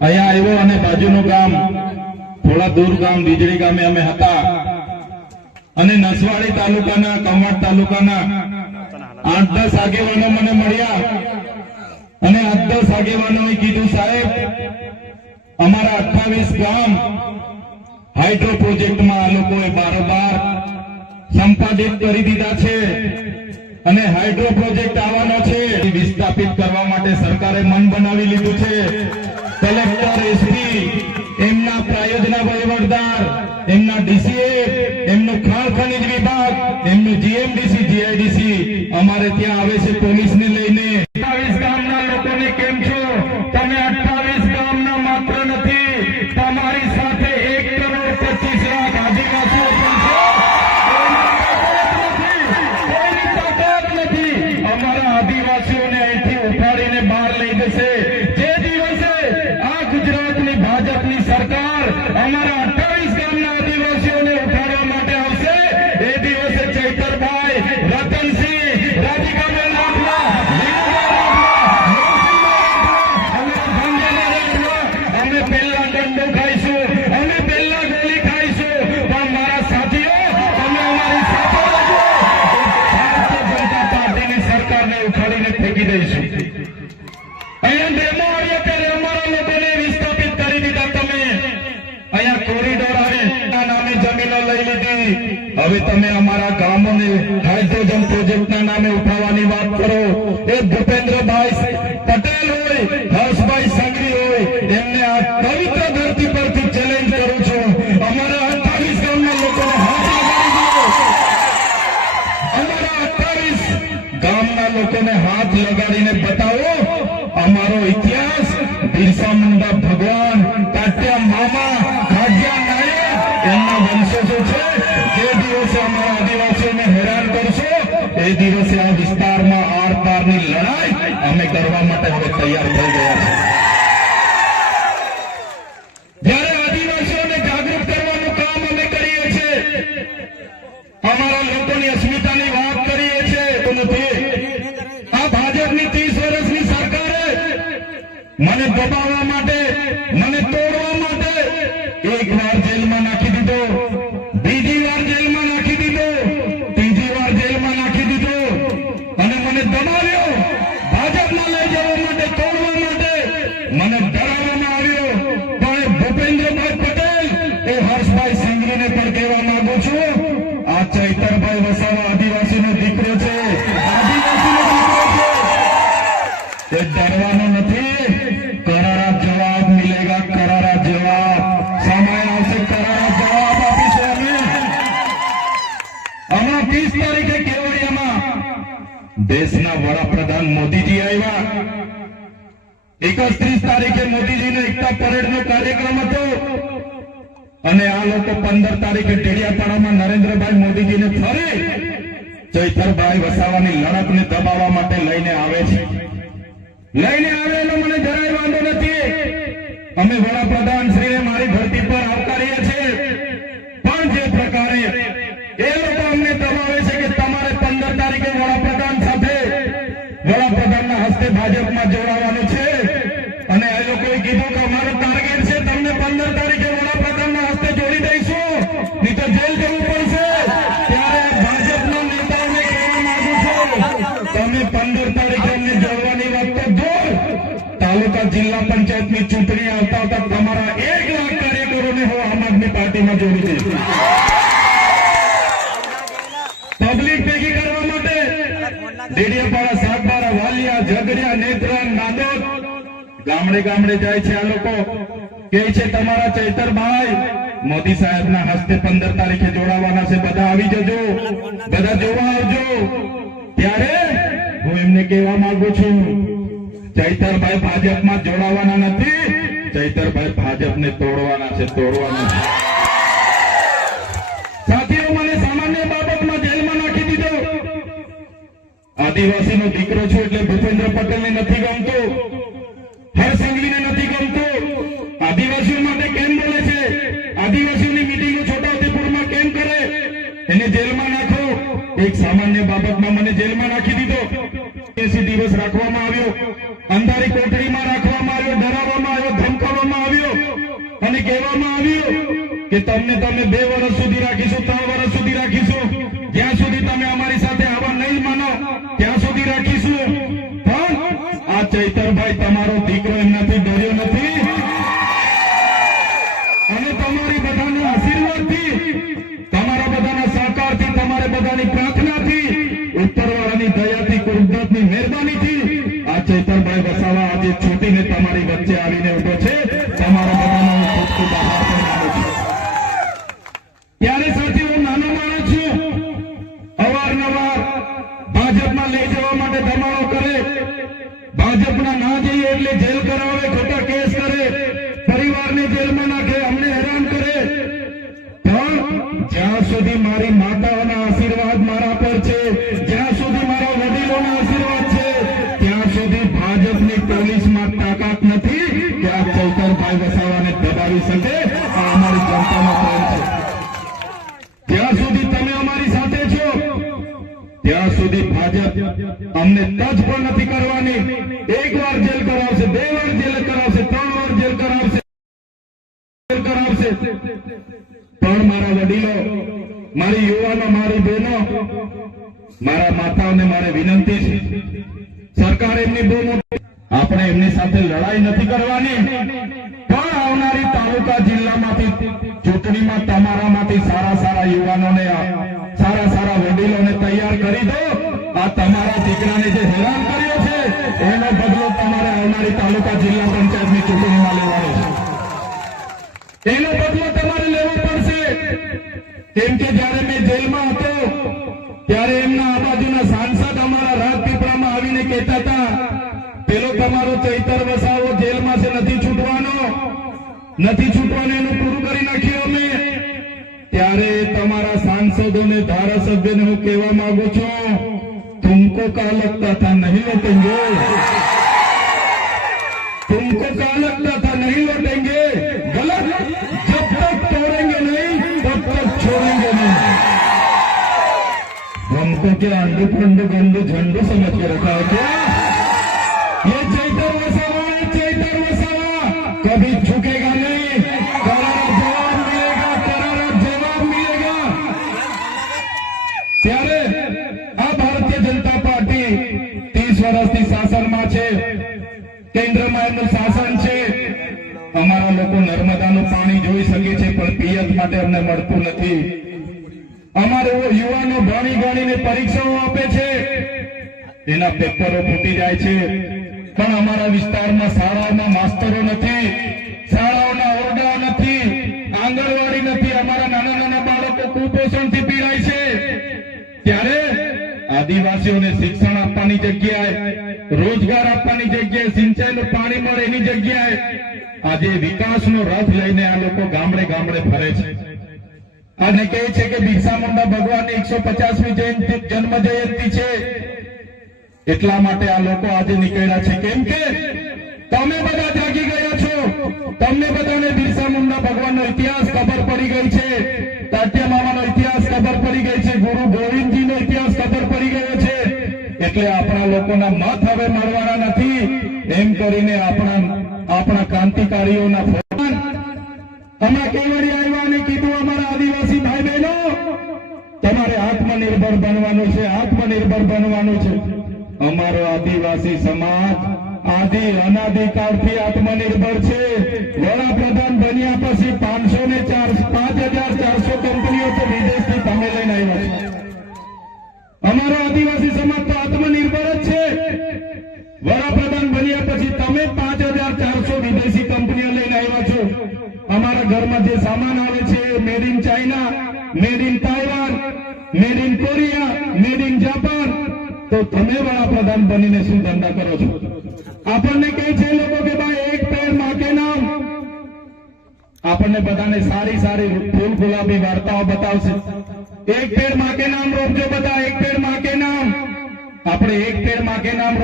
અહીંયા આવ્યો અને બાજુનું ગામ થોડા દૂર ગામ વીજળી ગામે અમે હતા અને નસવાડી તાલુકાના કવાંટ તાલુકાના 8-10 આગેવાનો મને મળ્યા અને 8-10 આગેવાનોએ કીધું સાહેબ અમારા 28 ગામ હાઇડ્રો પ્રોજેક્ટમાં આ લોકોએ બારોબાર સંપાદિત કરી દીધા છે અને હાઇડ્રો પ્રોજેક્ટ આવવાનો છે વિસ્થાપિત કરવા માટે સરકારે મન બનાવી લીધું છે। કલેક્ટર એસપી એમના પ્રાયોજના વહીવટદાર એમના ડીસીએ એમનું ખાણ ખનીજ વિભાગ એમનું જીએમડીસી જીઆઈડીસી અમારે ત્યાં આવે છે પોલીસને લઈને। 28 ગામના લોકોને કેમ છો તમે? 28 ગામના માત્ર નથી, તમારી સાથે 1,25,00,000 આદિવાસીઓ પણ છે। અમારા આદિવાસીઓને અહીંથી ઉઠાડીને બહાર લઈ જશે। જે દિવસે આ ગુજરાતની ભાજપની સરકાર અમારા 28 ગામના આદિવાસીઓને ઉઠાડવા માટે આવશે એ દિવસે ચૈતરભાઈ, રતનસિંહ, રાધિકાબેન રાઠવા, અમે પહેલા દંડો ખાઈશું, અમે પહેલા ગોળી ખાઈશું, પણ મારા સાથીઓ તમે અમારી સાથે રહેજો। ભારતીય જનતા પાર્ટીની સરકારને ઉખાડીને ફેંકી દઈશું। અહીંયા ડેમો આવ્યો ત્યારે અમારા લોકોને વિસ્થાપિત કરી દીધા તમે। અહીંયા કોરિડોર આવે નામે જમીનો લઈ લીધી, હવે તમે અમારા ગામોને હાઇડ્રોજન પ્રોજેક્ટના નામે ઉઠાવવાની વાત કરો। એ ભૂપેન્દ્રભાઈ પટેલ હોય, હર્ષભાઈ સંઘવી હોય, એમને આ પવિત્ર ધરતી પરથી ચેલેન્જ કરું છું, અમારા 28 ગામના લોકોને હાથ લગાડી દો। અમારા 28 ગામના લોકોને હાથ લગાડીને બતાવો અમારો ઇતિહાસ, બિરસા મુંડા ભગવાન, તાત્યા મામા, ખાડિયા નાયક એમના વંશજો છે। જે દિવસે અમારા આદિવાસીઓને હેરાન કરશો એ દિવસે આ વિસ્તારમાં આર પારની લડાઈ અમે કરવા માટે હવે તૈયાર થઈ ગયા છે। જ્યારે આદિવાસીઓને જાગૃત કરવાનું કામ અમે કરીએ છીએ, અમારા લોકોની અસ્મિતાની વાત કરીએ છીએ તો નથી। આ ભાજપની 30 વર્ષની સરકારે મને દબાવવા માટે, મને તોડવા માટે એક વાર જેલમાં નાખી દીધો, બીજી વાર જેલમાં નાખી દીધો, ત્રીજી વાર જેલમાં નાખી દીધો અને મને દબાવ્યો। ભાજપમાં લઈ જવા માટે, તોડવા માટે મને ડરાવવામાં આવ્યો। પણ ભૂપેન્દ્રભાઈ પટેલ એ હર્ષભાઈ સંઘવીને પણ કહેવા માંગુ છું, આ ચૈતરભાઈ વસાવા આદિવાસીનો દીકરો છે, આદિવાસીનો દીકરો છે, એ ડરવાનો નથી। કરારા જવાબ મિલેગા, કરારા જવાબ સમય આવશે, કરારા જવાબ આપીશું અમે। હમણાં 30 તારીખે કેવડિયામાં દેશના વડાપ્રધાન મોદીજી આવ્યા। 31 તારીખે મોદીજીનો એકતા પરેડનો કાર્યક્રમ હતો અને આ લોકો 15 તારીખે ડેડિયાપાડામાં નરેન્દ્રભાઈ મોદીજીને ફરી ચૈતરભાઈ વસાવાની લડતને દબાવવા માટે લઈને આવે છે। લઈને આવે એનો મને જરાય વાંધો નથી, અમે વડાપ્રધાન શ્રીને મારી ધરતી પર આવકારીએ છીએ। પણ જે પ્રકારે એ લોકો અમને દબાવે છે કે તમારે 15 તારીખે વડાપ્રધાન સાથે, વડાપ્રધાનના હસ્તે ભાજપમાં જોડાવાનું છે અને એ લોકોએ કીધું કે અમારો ટાર્ગેટ છે તમને 15 તારીખે વડાપ્રધાનના હસ્તે જોડી દઈશું, નહીં તો જેલ જવું પડશે। ત્યારે ભાજપના નેતાઓને કહેવા માંગુ છું, તમે 15 તારીખે અમને જોડવાની વાત તો દૂર, તાલુકા જિલ્લા પંચાયતની ચૂંટણી આવતા હતા તમારા 1 લાખ કાર્યકરોને હું આમ આદમી પાર્ટીમાં જોડી દઈશ। પબ્લિક ભેગી કરવા માટે ડેડિયાપાડા, સાગબારા, વાલિયા, ઝઘડિયા, નેત્રંગ, નાંદોદ ગામડે ગામડે જાય છે। આ લોકો કહે છે તમારા ચૈતરભાઈ મોદી સાહેબના હસ્તે 15 તારીખે જોડાવાના છે, બધા આવી જજો, બધા જોવા આવજો। ત્યારે હું એમને કહેવા માંગુ છું, ચૈતરભાઈ ભાજપમાં જોડાવાના નથી, ચૈતરભાઈ ભાજપને તોડવાના છે, તોડવાના છે। સાથીઓ, મને સામાન્ય બાબતમાં જેલમાં નાખી દીધો। આદિવાસીનો દીકરો છું એટલે ભૂપેન્દ્ર પટેલને નથી ગમતું, હર્ષ સંઘવીને નથી ગમતું। આદિવાસીઓ માટે કેમ બોલે છે? આદિવાસીઓની મીટિંગો છોટાઉદેપુરમાં કેમ કરે? એને જેલમાં નાખો। એક સામાન્ય બાબતમાં મને જેલમાં નાખી દીધો, 80 દિવસ રાખવામાં આવ્યો, અંધારી કોટડીમાં રાખવામાં આવ્યો, ડરાવવામાં આવ્યો, ધમકાવવામાં અમે 2 વર્ષ સુધી રાખીશું, 3 વર્ષ સુધી રાખીશું, જ્યાં સુધી તમે અમારી સાથે આવવા નહીં માનો ત્યાં સુધી રાખીશું. પણ આ ચૈતરભાઈ તમારો દીકરો એમનાથી ડર્યો નથી અને તમારી બધાના આશીર્વાદથી, તમારા બધાના સહકારથી, તમારા બધાની પ્રાર્થનાથી, ઉપરવાળાની દયાથી, કુદરતની મહેરબાનીથી આ ચૈતરભાઈ વસાવા આજે છૂટીને તમારી વચ્ચે આવીને ઉભો છે. તમારા બધાનો હું ખૂબ ખૂબ આભાર પણ માનું છું. ત્યારે સાથે હું નાનો માણસ છું, અવારનવાર ભાજપમાં લઈ જવા માટે ધમાડો કરે, ભાજપના ના જઈએ એટલે જેલ કરાવે, ખોટા કેસ કરે, પરિવારને જેલમાં નાખે, અમને હેરાન કરે. પણ જ્યાં સુધી મારી માતાઓના આશીર્વાદ મારા પર છે, જ્યાં સુધી મારા વડીલોના આશીર્વાદ છે, ત્યાં સુધી ભાજપની પોલીસમાં તાકાત નથી કે આ ચૈતરભાઈ વસાવાને દબાવી શકે. આ અમારી જનતાનો પ્રેમ છે. જ્યાં સુધી તમે અમારી સાથે છો ત્યાં સુધી ભાજપ અમને ટચ પણ નથી કરવાની. 1 વાર જેલ કરાવશે, 2 વાર જેલ કરાવશે, 3 વાર જેલ કરાવશે. પણ મારા વડીલો, મારી યુવાનો, મારી બહેનો, મારા માતાઓને મારે વિનંતી છે, સરકાર એમની બહુ મોટી, આપણે એમની સાથે લડાઈ નથી કરવાની. પણ આવનારી તાલુકા જિલ્લામાંથી ચૂંટણીમાં તમારામાંથી સારા સારા યુવાનોને, સારા સારા વડીલોને તૈયાર કરી દો. આ તમારા દીકરાને જે હેરાન કર્યો છે એનો બદલો તમારે આવનારી તાલુકા જિલ્લા પંચાયતની ચૂંટણીમાં લેવાનો છે. એનો બદલો તમારે લેવો પડશે. કેમ કે જયારે મેં જેલમાં હતો ત્યારે એમના આ બાજુના સાંસદ અમારા રાજપીપળામાં આવીને કહેતા હતા, પેલો તમારો ચૈતર વસાવો જેલમાં છે, નથી છૂટવાનો, એનું પૂરું કરી નાખ્યું અમે. ત્યારે તમારા સાંસદોને, ધારાસભ્યોને હું કહેવા માંગુ છું, तुमको क्या लगता था नहीं लौटेंगे, तुमको क्या लगता था नहीं लौटेंगे, गलत. जब तक तोड़ेंगे नहीं तब तक छोड़ेंगे नहीं. हमको क्या अंडू फंडू गंडू झंडू समझ के रखा है क्या? ये चैतर वसावा कभी झुकेगा नहीं. करारा जवाब मिलेगा, करारा जवाब मिलेगा. ત્યારે આ ભારતીય જનતા પાર્ટી 30 વર્ષથી શાસનમાં છે, કેન્દ્રમાં એમનું શાસન છે. અમારા લોકો નર્મદાનું પાણી જોઈ શકે છે પણ પિયત માટે અમને મળતું નથી. અમારે યુવાનો ભણી ગણીને પરીક્ષાઓ આપે છે, એના પેપરો ફૂટી જાય છે. પણ અમારા વિસ્તારમાં શાળાઓમાં માસ્તરો નથી, શાળાઓના ઓરડાઓ નથી, આંગણવાડી નથી. અમારા નાના નાના બાળકો કુપોષણથી પીડાય છે. ત્યારે આદિવાસીઓને શિક્ષણ આપવાની જગ્યાએ, રોજગાર આપવાની જગ્યાએ, સિંચાઈનું પાણી મળે એની જગ્યાએ આજે વિકાસનો રથ લઈને આ લોકો ગામડે ગામડે ફરે છે. અને કહે છે કે બિરસા મુંડા ભગવાનની 150મી જન્મ જયંતિ છે, એટલા માટે આ લોકો આજે નીકળ્યા છે. કેમ કે તમે બધા જાગી ગયા છો, તમને બધાને બિરસા મુંડા ભગવાનનો ઇતિહાસ ખબર પડી ગઈ છે, તાત્યા મામાનો ઇતિહાસ ખબર પડી ગઈ છે, ગુરુ ગોવિંદજીનો ઇતિહાસ ખબર પડી ગયો છે. એટલે આપણા લોકોના મત હવે મળવાના નથી. એમ કરીને આપણા ક્રાંતિકારીઓના હમણાં કેવડી આવ્યા અને કીધું, અમારા આદિવાસી ભાઈ બહેનો, તમારે આત્મનિર્ભર બનવાનું છે, આત્મનિર્ભર બનવાનું છે. અમારો આદિવાસી સમાજ આદિ અનાદિકાળથી આત્મનિર્ભર છે. વડાપ્રધાન બન્યા પછી 5400 કંપનીઓ તો વિદેશથી તમે લઈને આવ્યા છે. અમારો આદિવાસી સમાજ તો આત્મનિર્ભર જ છે. વડાપ્રધાન બન્યા પછી તમે 5400 વિદેશી કંપનીઓ લઈને આવ્યા છો. અમારા ઘરમાં જે સામાન આવે છે made in China, made in Taiwan, made in Korea, made in Japan. તો તમે વડાપ્રધાન બનીને શું ધંધા કરો છો? આપણને કહે છે લોકો કે ભાઈ એક પેડ માં કે નામ. આપણને બધાને સારી સારી ફૂલ ગુલાબી વાર્તાઓ બતાવશે. એક પેડ માં કે નામ રોપજો બધા, એક પેડ માં કે નામ. આપણે એક પેડ માં કે નામ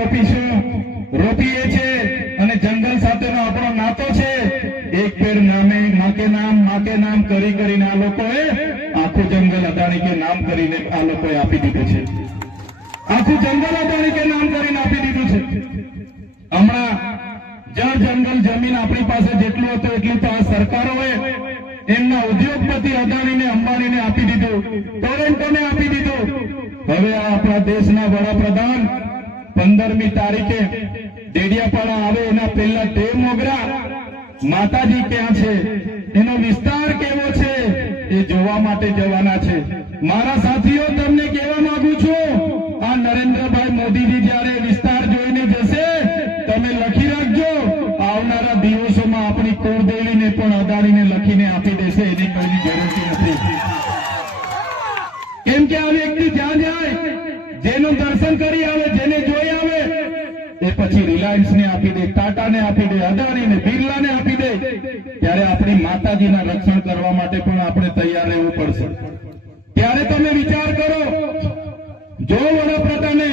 રોપીએ છે અને જંગલ સાથેનો આપણો નાતો છે. એક પેડ નામે માં કે નામ કરી કરીને આ લોકોએ આખું જંગલ અદાણી કે નામ કરીને આ લોકોએ આપી દીધું છે. આખું જંગલ અદાણી કે નામ કરીને આપી દીધું છે. હમણાં જળ જંગલ જમીન આપણી પાસે જેટલું હતું એટલું તો આ સરકારોએ એમના ઉદ્યોગપતિ અદાણીને અંબાણીને આપી દીધું, ટોરેન્ટોને આપી દીધું. હવે આ આપણા દેશના વડાપ્રધાન 15મી તારીખે ડેડિયાપાડા આવે એના પહેલા દેવ મોગરા માતાજી ક્યાં છે, એનો વિસ્તાર કેવો છે એ જોવા માટે જવાના છે. મારા સાથીઓ, તમને કહેવા માંગુ છું, આ નરેન્દ્રભાઈ મોદીજી જ્યારે વિસ્તાર જોઈને જશે, તમે લખી રાખજો, આવનારા દિવસોમાં આપણી કુળદેવીને પણ અદાણીને લખીને આપી દેશે, એની કોઈની જરૂર નથી. કેમ કે આ વ્યક્તિ જ્યાં જાય, જેનું દર્શન કરી આવે, જેને જોઈ આવે, એ પછી રિલાયન્સને આપી દે, ટાટાને આપી દે, અદાણીને, બિરલાને આપી દે. ત્યારે આપણી માતાજીના રક્ષણ કરવા માટે પણ આપણે તૈયાર રહેવું પડશે. ત્યારે તમે વિચાર કરો, જો વડાપ્રધાને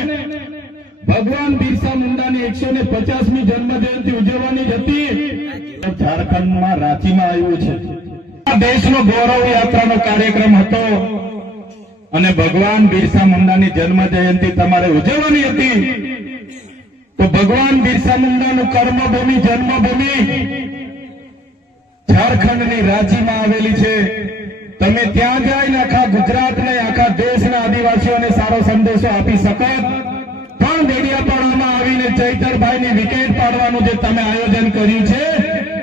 ભગવાન બિરસા મુંડાની 150મી જન્મજયંતિ ઉજવવાની હતી, ઝારખંડમાં રાંચીમાં આવ્યું છે. આ દેશનો ગૌરવ યાત્રાનો કાર્યક્રમ હતો અને ભગવાન બિરસા મુંડાની જન્મજયંતિ તમારે ઉજવવાની હતી, તો ભગવાન બિરસા મુંડાનું કર્મભૂમિ, જન્મભૂમિ ઝારખંડની રાંચીમાં આવેલી છે. તમે ત્યાં જઈને આખા ગુજરાતને, આખા દેશના આદિવાસીઓને સારો સંદેશો આપી શકો. પણ ડેડિયાપાડામાં આવીને ચૈતરભાઈની વિકેટ પાડવાનું જે તમે આયોજન કર્યું છે,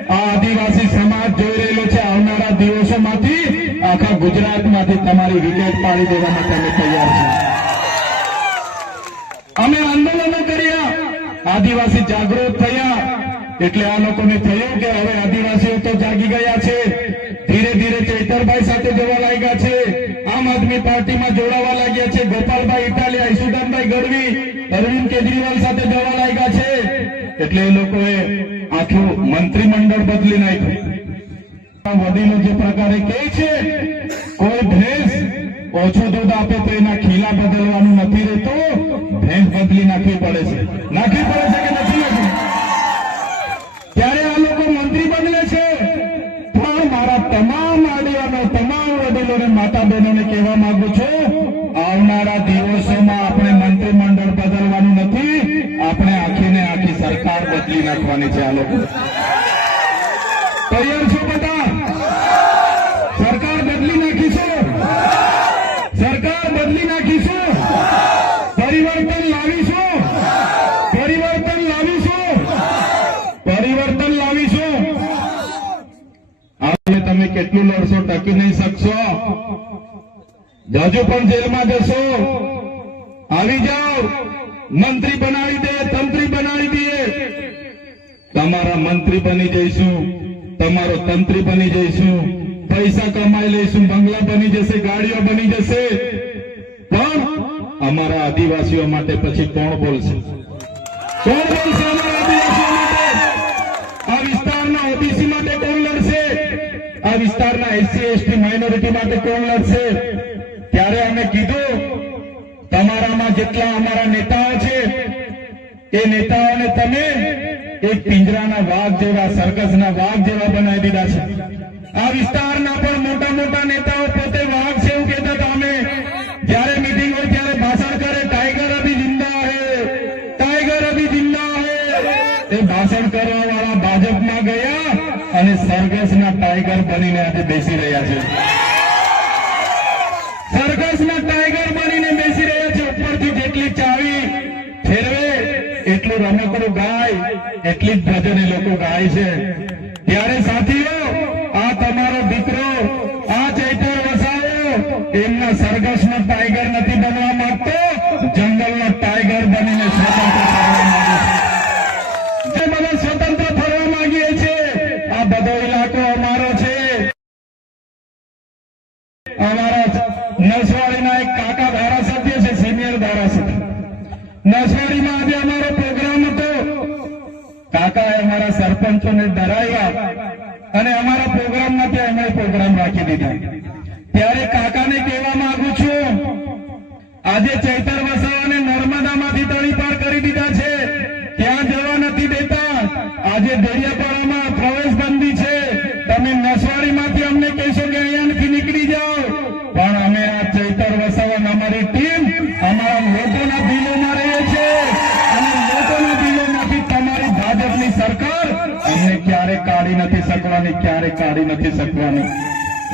આ આદિવાસી સમાજ જોઈ રહેલો છે. આવનારા દિવસોમાંથી આખા ગુજરાતમાંથી તમારી વિકેટ પાડી દેવા માટે અમે તૈયાર છીએ. અમે આંદોલનો કર્યા, આદિવાસી જાગૃત થયા, એટલે આ લોકોને થયું કે હવે આદિવાસીઓ તો જાગી ગયા છે. ધીરે ધીરે ચૈતરભાઈ સાથે જવા લાગ્યા છે, આમ આદમી પાર્ટીમાં જોડાવા લાગ્યા છે, ગોપાલભાઈ ઇટાલિયા, ઈશુદાનભાઈ ગઢવી, અરવિંદ કેજરીવાલ સાથે જવા લાગ્યા છે. એટલે એ લોકોએ આખું મંત્રીમંડળ બદલી નાખ્યું. વડીલો જે પ્રકારે કહે છે, કોઈ ભેંસ ઓછું દૂધ આપે તો એના ખીલા બદલવાનું નથી રહેતું, ભેંસ બદલી નાખવી પડે છે. નાખવી પડે છે કે નથી નાખવી? ત્યારે આ લોકો મંત્રી બદલે છે. પણ મારા તમામ આગેવાનો, તમામ વડીલોને, માતા બહેનોને કહેવા માંગુ છું, આવનારા દિવસોમાં આપણે મંત્રીમંડળ બદલવાનું નથી, આપણે આખીને આખી સરકાર બદલી નાખવાની છે. આ લોકો તૈયાર છો બધા? સરકાર બદલી નાખીશું, સરકાર બદલી નાખીશું, પરિવર્તન લાવીશું, પરિવર્તન લાવીશું, પરિવર્તન લાવીશું. આજે તમે કેટલું લડશો, ટકી નહીં શકશો. હજુ પણ જેલમાં જશો. આવી જાઓ, મંત્રી બનાવી દે, તંત્રી બનાવી દે. તમારા મંત્રી બની જઈશું, તમારો તંત્રી બની જઈશું, પૈસા કમાઈ લઈશું, બંગલા બની જશે, ગાડીઓ બની જશે. પણ અમારા આદિવાસીઓ માટે પછી કોણ બોલશે? કોણ બોલશે અમારા આદિવાસીઓ માટે? આ વિસ્તારના ઓબીસી માટે કોણ લડશે? આ વિસ્તારના એસસી એસટી માઇનોરિટી માટે કોણ લડશે? ત્યારે અમે કીધું, તમારામાં જેટલા અમારા નેતાઓ છે, એ નેતાઓને તમે એક પિંજરાના વાઘ જેવા, સર્કસના વાઘ જેવા બનાવી દીધા છે. આ વિસ્તારના પણ મોટા મોટા નેતાઓ પોતે વાઘ છે એવું કહેતા હતા. અમે જયારે મીટિંગ હોય ત્યારે ભાષણ કરે, ટાઈગર અભી જિંદા હે, ટાઈગર અભી જિંદા હે. એ ભાષણ કરવા વાળા ભાજપમાં ગયા અને સરઘસના ટાઈગર બનીને આજે બેસી રહ્યા છે. સરઘસના ટાઈગર બનીને બેસી રહ્યા છે. ઉપરથી જેટલી ચાવી ફેરવે એટલું રમકડું ગાય, એટલી જ ભજન એ લોકો ગાય છે. ત્યારે સાથીઓ, આ તમારો દીકરો, આ ચૈતર વસાવો એમના સરઘસનો ટાઈગર નથી બનવા માંગતો, જંગલનો ટાઈગર બનીને સ્વતંત્ર ફરવા માંગે છે. જે બધા સ્વતંત્ર ફરવા માંગીએ છે, આ બધો ઇલાકો અમારો છે. અમારા નસવાડીના એક કાકા ધારાસભ્ય છે, સિનિયર ધારાસભ્ય. નસવાડીમાં આજે અમારો પ્રોગ્રામ હતો. કાકાએ અમારા સરપંચોને ડરાવ્યા અને અમારા પ્રોગ્રામમાંથી અમે પ્રોગ્રામ રાખી દીધા. ત્યારે કાકાને કહેવા માંગુ છું, આજે ચૈતર વસાવાને નર્મદામાંથી તળી પાર કરી દીધા છે, ત્યાં જવા નથી દેતા. આજે ડેડિયાપાડામાં પ્રવેશબંધી છે. તમે નસવાડીમાંથી અમને કહેશો કે અહીંયાથી નીકળી જાઓ, પણ અમે આ ચૈતર વસાવા, અમારી ટીમ અમારા લોકોના દિલોમાં રહે છે અને લોકોના દિલોમાંથી તમારી ભાજપની સરકાર અમને ક્યારે કાઢી નથી શકવાની, ક્યારે કાઢી નથી શકવાની.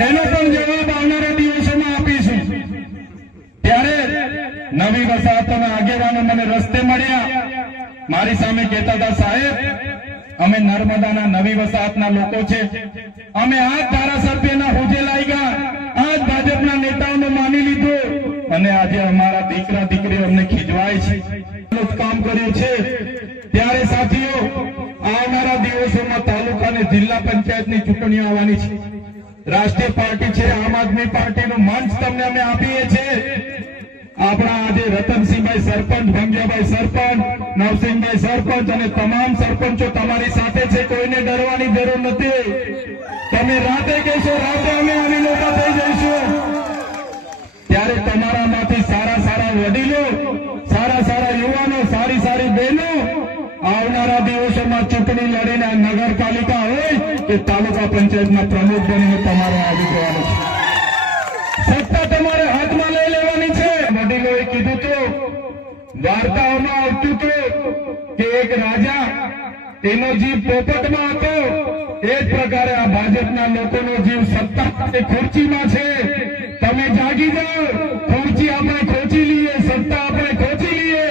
એનો પણ જવાબ આવનારા દિવસોમાં આપીશું. ત્યારે નવી વસાહતોના આગેવાનો મને રસ્તે મળ્યા, મારી સામે કહેતા હતા, સાહેબ અમે નર્મદાના નવી વસાહતના લોકો છે, અમે આ ધારાસભ્યના હોજે લાગ્યા, આ ભાજપના નેતાઓને માની લીધું અને આજે અમારા દીકરા દીકરીઓ અમને ખીજવાય છે, કામ કર્યું છે. ત્યારે સાથીઓ, આવનારા દિવસોમાં તાલુકા અને જિલ્લા પંચાયતની ચૂંટણીઓ આવવાની છે. રાષ્ટ્રીય પાર્ટી છે આમ આદમી પાર્ટીનું મંચ તમને અમે આપીએ છીએ. આપણા આજે રતનસિંહભાઈ સરપંચ, ભંગિયાભાઈ સરપંચ, નવસિંહભાઈ સરપંચ અને તમામ સરપંચો તમારી સાથે છે, કોઈને ડરવાની જરૂર નથી. તમે રાતે કહેશો, રાતે અમે આની મોટા થઈ જઈશું. ત્યારે તમારામાંથી સારા સારા વડીલો, સારા સારા યુવાનો, સારી સારી બહેનો આવનારા દિવસોમાં ચૂંટણી લડીને નગરપાલિકા હોય કે તાલુકા પંચાયતના પ્રમુખ બનીને તમારે આવી જવાનું છે. સત્તા તમારે હાથમાં લઈ લેવાની છે. વડીલોએ કીધું હતું, વાર્તાઓમાં આવતું હતું કે એક રાજા, એનો જીવ પોપટમાં હતો. એ જ પ્રકારે આ ભાજપના લોકોનો જીવ સત્તા ખુરચીમાં છે. તમે જાગી જાઓ, ખુરચી આપણે ખોચી લઈએ, સત્તા આપણે ખોચી લઈએ,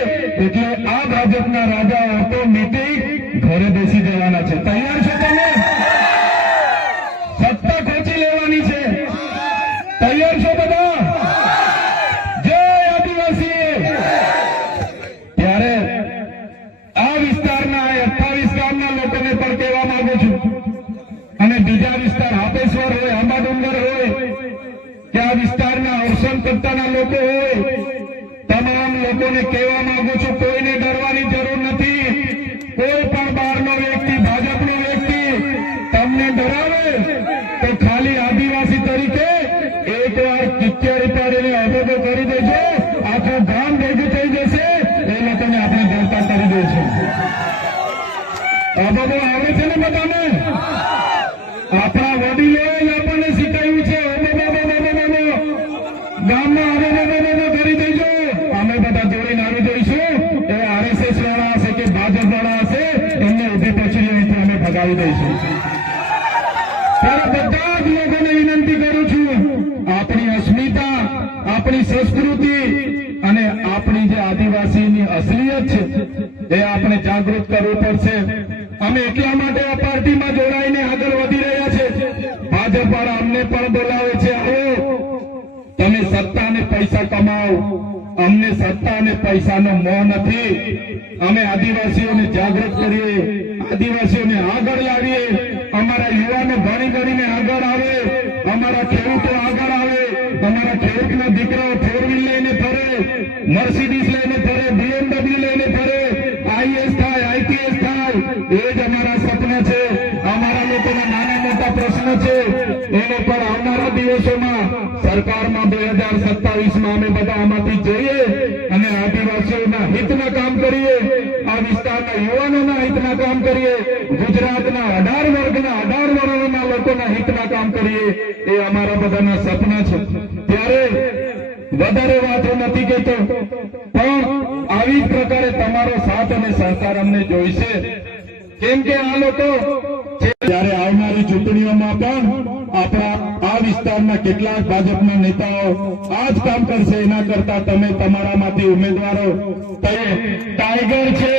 એટલે આ ભાજપના રાજા ઓટોમેટિક ઘરે બેસી જવાના છે. તૈયાર છો તમે? સત્તા ખોચી લેવાની છે. તૈયાર છો બધા? જય આદિવાસી. ત્યારે આ વિસ્તારના 28 ગામના લોકોને પણ કહેવા માંગુ છું, અને બીજા વિસ્તાર હાપેશ્વર હોય, આંબાડુંગર હોય કે આ વિસ્તારના અવસન પટ્ટાના લોકો હોય, તમામ લોકોને કહેવા માંગુ છું, કોઈને ડરવાની જરૂર નથી. કોઈ પણ બહારનો વ્યક્તિ, ભાજપનો વ્યક્તિ તમને ડરાવે તો ખાલી આદિવાસી તરીકે એકવાર કિચડી પાડીને અબોધો કરી દેજો, આખું ગામ ભેગું થઈ જશે, એ લોકોને આપણે ગણતા કરી દઈશું. અબોધો આવે છે ને બધાને? આપણા વડીલોએ આપણને શીખવ્યું છે, ગામમાં અબોધો કરી દેજો. અમે બધા જોડીને આવી જઈશું. એ આરએસએસ વાળા હશે કે ભાજપ વાળા હશે, એમને ઉભી પછડી અહીંથી અમે ભગાવી દઈશું. ત્યારે બધા જ લોકોને વિનંતી કરું છું, આપણી અસ્મિતા, આપણી સંસ્કૃતિ અને આપણી જે આદિવાસીની અસલિયત છે એ આપણે જાગૃત કરવું પડશે. અમે એટલા માટે આ પાર્ટીમાં જોડાઈને આગળ વધી રહ્યા છે. ભાજપ વાળા અમને પણ બોલાવે છે, આવો તમે સત્તા અને પૈસા કમાઓ. અમને સત્તા અને પૈસાનો મોહ નથી. અમે આદિવાસીઓને જાગૃત કરીએ, આદિવાસીઓને આગળ લાવીએ, અમારા યુવાનો ભણી ગણીને આગળ આવે, અમારા ખેડૂતો આગળ આવે, અમારા ખેડૂતના દીકરાઓ ફોર વ્હીલ લઈને ફરે, મર્સિડીઝ લઈને ફરે, BMW લઈને ફરે, IAS થાય, IPS થાય, એ જ અમારા સપના છે. અમારા લોકોના નાના મોટા પ્રશ્નો છે, એને પણ આવનારા દિવસોમાં સરકારમાં 2027માં અમે બધા આમાંથી જઈએ અને આદિવાસીઓના હિતના કામ કરીએ, આ વિસ્તારના યુવાનોના હિતના કામ કરીએ, ગુજરાતના 18 વર્ગના 18 વર્ગના લોકોના હિતના કામ કરીએ. એ અમારા બધાના સપના છે. ત્યારે વધારે વાતો નથી કહેતો, પણ આવી જ પ્રકારે તમારો સાથ અને સહકાર અમને જોઈશે. કેમ કે આ લોકો ત્યારે આવનારી ચૂંટણીઓમાં પણ આપણા આ વિસ્તારના કેટલાક ભાજપના નેતાઓ આ જ કામ કરશે. એના કરતા તમે તમારામાંથી ઉમેદવારો ટાઈગર છે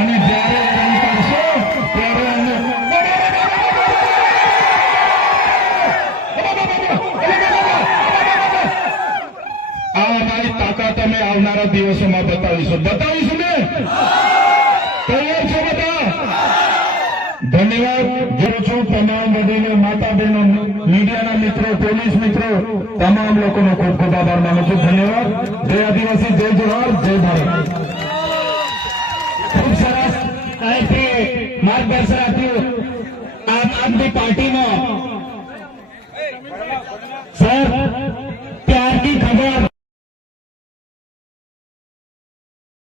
અને જ્યારે રન કરશો ત્યારે આ અમારી તાકાત અમે આવનારા દિવસોમાં બતાવીશું ને. તૈયાર છો બધા? ધન્યવાદ. જોઉં છું તમામ વડીલો, માતા બહેનો, મીડિયાના મિત્રો, પોલીસ મિત્રો, તમામ લોકોનો ખૂબ ખૂબ આભાર માનું છું. ધન્યવાદ. જય આદિવાસી, જય જોહાર, જય ભારત. ખૂબ સરસ અહીંથી માર્ગદર્શન આપ્યું આમ આદમી પાર્ટીનો. સર, ત્યારથી ખબર